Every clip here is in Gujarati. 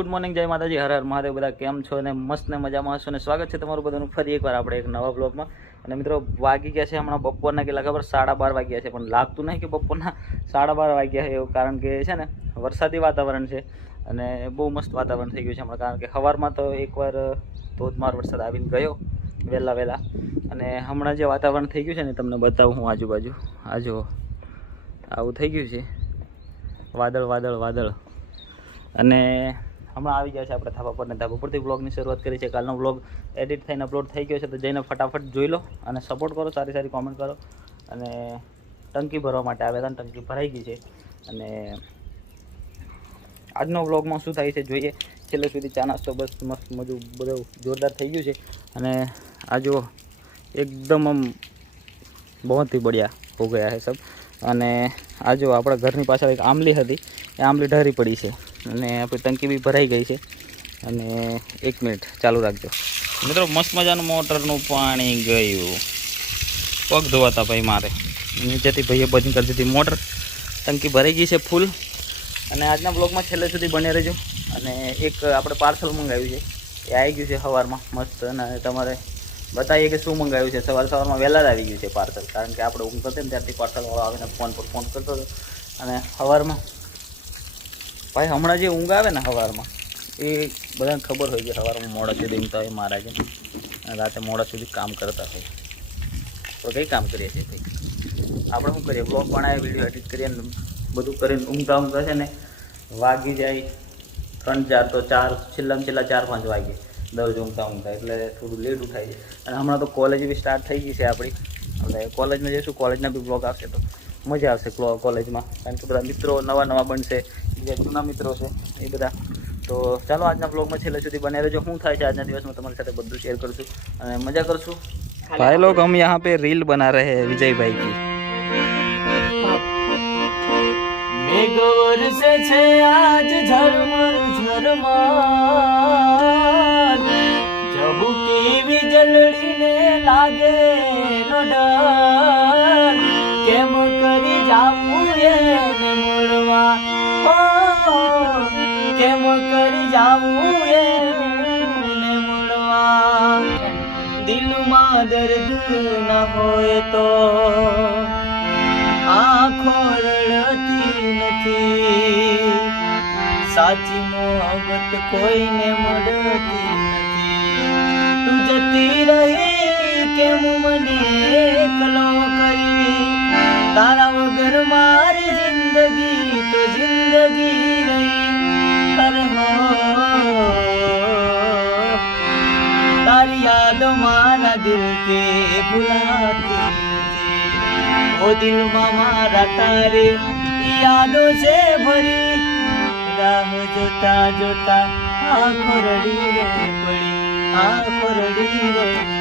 ગુડ મોર્નિંગ, જય માતાજી, હર હર મહાદેવ. બધા કેમ છો ને? મસ્ત ને મજામાં હશો ને? સ્વાગત છે તમારું બધાનું ફરી એકવાર આપણે એક નવા બ્લોગમાં. અને મિત્રો વાગી ગયા છે હમણાં બપોરના કેટલા ખબર 12:30 વાગ્યા છે, પણ લાગતું નહીં કે બપોરના 12:30 વાગ્યા છે એવું, કારણ કે છે ને વરસાદી વાતાવરણ છે અને બહુ મસ્ત વાતાવરણ થઈ ગયું છે હમણાં. કારણ કે સવારમાં તો એકવાર ધોધમાર વરસાદ આવીને ગયો વહેલા, અને હમણાં જે વાતાવરણ થઈ ગયું છે ને તમને બતાવું હું. આજુબાજુ આ જો આવું થઈ ગયું છે, વાદળ અને હમણાં આવી ગયા છે આપણે ધાબા પર, ને ધાબા પરથી બ્લોગની શરૂઆત કરી છે. કાલનો બ્લોગ એડિટ થઈને અપલોડ થઈ ગયો છે, તો જઈને ફટાફટ જોઈ લો અને સપોર્ટ કરો, સારી કોમેન્ટ કરો. અને ટંકી ભરવા માટે આવ્યા હતા, ટંકી ભરાઈ ગઈ છે. અને આજનો બ્લોગમાં શું થાય છે જોઈએ છેલ્લે સુધી. ચા નાસ્તો બસ મસ્ત મજું બધું જોરદાર થઈ ગયું છે. અને આ જો એકદમ આમ बहुत ही बढ़िया हो गया है सब. અને આ જો આપણા ઘરની પાછળ એક આંબલી હતી, એ આંબલી ઢરી પડી છે અને આપણી ટંકી બી ભરાઈ ગઈ છે. અને 1 મિનિટ ચાલુ રાખજો મિત્રો. મસ્ત મજાનું મોટરનું પાણી ગયું, પગ ધોવાતા ભાઈ મારે. નીચેથી ભાઈએ બંધ કરી દીધી મોટર, ટંકી ભરાઈ ગઈ છે ફૂલ. અને આજના બ્લોગમાં છેલ્લે સુધી બને રહેજો. અને એક આપણે પાર્સલ મંગાવ્યું છે, એ આવી ગયું છે સવારમાં મસ્ત. અને તમારે બતાવીએ કે શું મંગાવ્યું છે. સવારમાં વહેલા જ આવી ગયું છે પાર્સલ, કારણ કે આપણે ઊંઘ કરતી ને ત્યારથી પાર્સલવાળો આવીને ફોન પર ફોન કરતો હતો. અને સવારમાં ભાઈ હમણાં જે ઊંઘ આવે ને સવારમાં, એ બધાને ખબર હોય કે સવારમાં મોડા સુધી ઊંઘતા હોય મહારાજ, અને રાતે મોડા સુધી કામ કરતા હોય. તો કંઈ કામ કરીએ છીએ ભાઈ આપણે? શું કરીએ? બ્લોગ બનાવીએ, વિડીયો એડિટ કરીએ ને બધું કરીને ઊંઘતા છે ને વાગી જાય 3-4, તો 4 છેલ્લામાં છેલ્લા 4-5 વાગે દરરોજ ઊંઘતા, એટલે થોડું લેટ ઉઠાય છે. અને હમણાં તો કોલેજ બી સ્ટાર્ટ થઈ ગઈ છે આપણી, એટલે કોલેજમાં જઈશું. કોલેજના બી બ્લોગ આવશે તો મજા આવશે કોલેજમાં, કારણ કે બધા મિત્રો નવા બનશે, જે જૂના મિત્રો છે એ બધા. તો ચાલો આજના બ્લોગમાં છેલ્લે સુધી બને રહેજો. શું થાય છે આજના દિવસમાં તમારી સાથે બધું શેર કરશું અને મજા કરશું. भाई लोग हम यहाँ पे रील बना रहे हैं विजय भाई की. मेघ वर्षे छे आज झरमर झरमर, झबूकी વીજળી ને લાગે નો ડર, કેમ કરી જાવું એને મળવા, કેમ કરી જાવું એને મળવા. દિલમાં દર્દ ન હોય તો આંખો રડતી નથી, સાચી મોહબ્બત કોઈને મળતી નથી. તું જતી રહી કેમ મને એકલો કરી, તારા વગર મારી જિંદગી તો જિંદગી રહી. અરે હો તારી યાદ મારા દિલથી ભૂલાતી નથી. ઓ દિલમાં મારા તારે યાદો છે ભરી, રાહ જોતા જોતા આંખો રડી રે પડી, આંખો રડી રે પડી.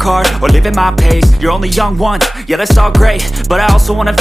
work hard or live at my pace. You're only young once, yeah, that's all great, but I also wanna